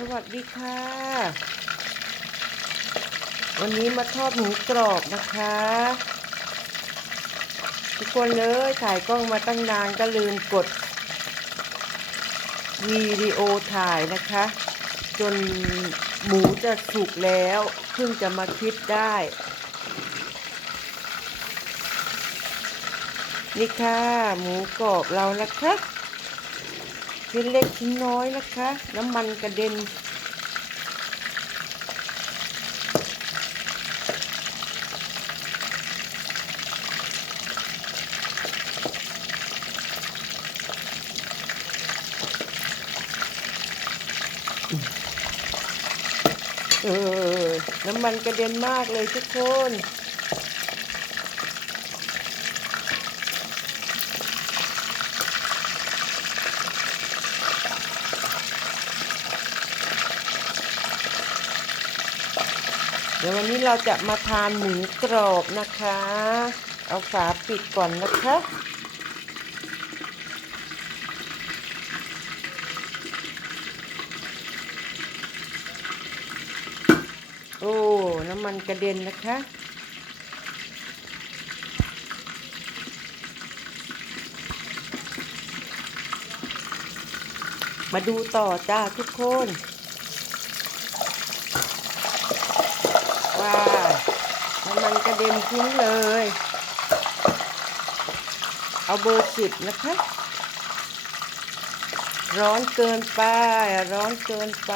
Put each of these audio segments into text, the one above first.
สวัสดีค่ะ วันนี้มาทอดหมูกรอบนะคะ ทุกคนเลยถ่ายกล้องมาตั้งนานก็ลืมกดวิดีโอถ่ายนะคะ จนหมูจะสุกแล้วเพิ่งจะมาคิดได้ นี่ค่ะ หมูกรอบเรานะคะ ชิ้นเล็กชิ้นน้อยนะคะ น้ำมันกระเด็น เออ น้ำมันกระเด็นมากเลยทุกคน ดี๋ยววันนี้เราจะมาทานหมูกรอบนะคะ เอาฝาปิดก่อนนะคะโอ้น้ำมันกระเด็นนะคะมาดูต่อจ้าทุกคน ว้าน้ำมันกระเด็นทิ้งเลย เอาเบอร์สิบนะคะ ร้อนเกินไป ร้อนเกินไป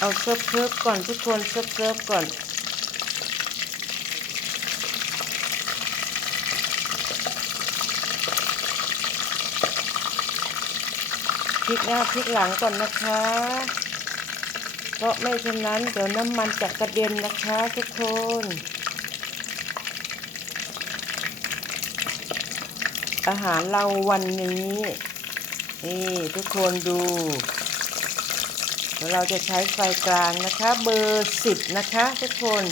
เอาเซิร์ฟเซิร์ฟก่อนทุกคนเซิร์ฟเซิร์ฟก่อน พลิกหน้าพลิกหลังก่อนนะคะ เพราะไม่เช่นนั้นเดี๋ยวน้ำมันจะกระเด็นนะคะทุกคนอาหารเราวันนี้ นี่ทุกคนดู เดี๋ยวเราจะใช้ไฟกลางนะคะเบอร์สิบนะคะทุกคน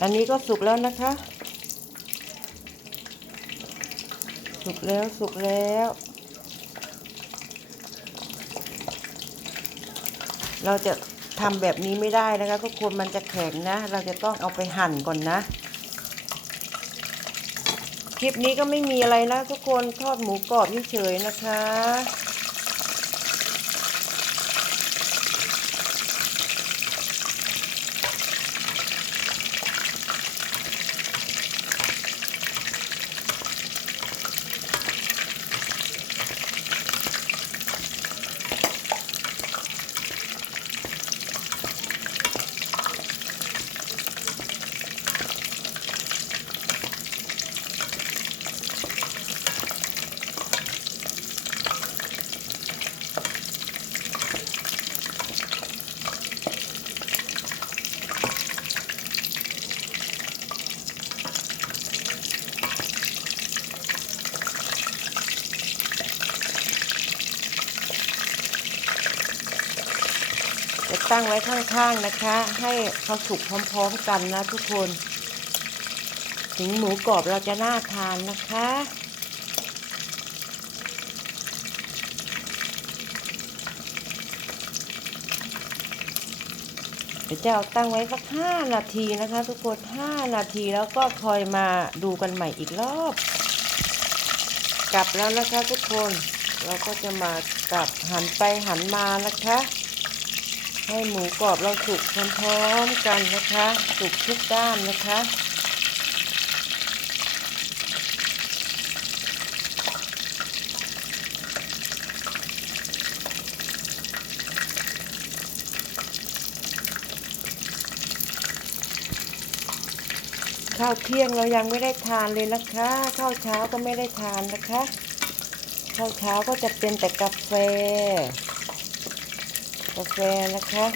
อันนี้ก็สุกแล้วนะคะ สุกแล้วสุกแล้ว เราจะทำแบบนี้ไม่ได้นะคะทุกคนมันจะแข็งนะ เราจะต้องเอาไปหั่นก่อนนะ คลิปนี้ก็ไม่มีอะไรนะทุกคนทอดหมูกรอบเฉยๆนะคะ ตั้งไว้ข้างๆนะคะ ให้เขาสุกพร้อมๆกันนะทุกคน ถึงหมูกรอบเราจะน่าทานนะคะเดี๋ยวจะเอาตั้งไว้สักห้านาทีนะคะ ทุกคนห้านาทีแล้วก็คอยมาดูกันใหม่อีกรอบ กลับแล้วนะคะทุกคน เราก็จะมากลับหันไปหันมานะคะ ให้หมูกรอบเราสุกพร้อมๆกันนะคะสุกทุกด้านนะคะข้าวเที่ยงเรายังไม่ได้ทานเลยนะคะข้าวเช้าก็ไม่ได้ทานนะคะข้าวเช้าก็จะเป็นแต่กาแฟ กาแฟนะคะ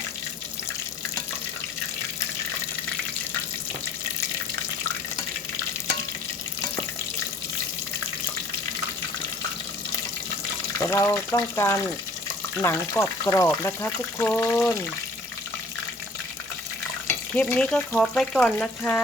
แต่เราต้องการหนังกรอบกรอบนะคะทุกคน คลิปนี้ก็ขอไปก่อนนะคะ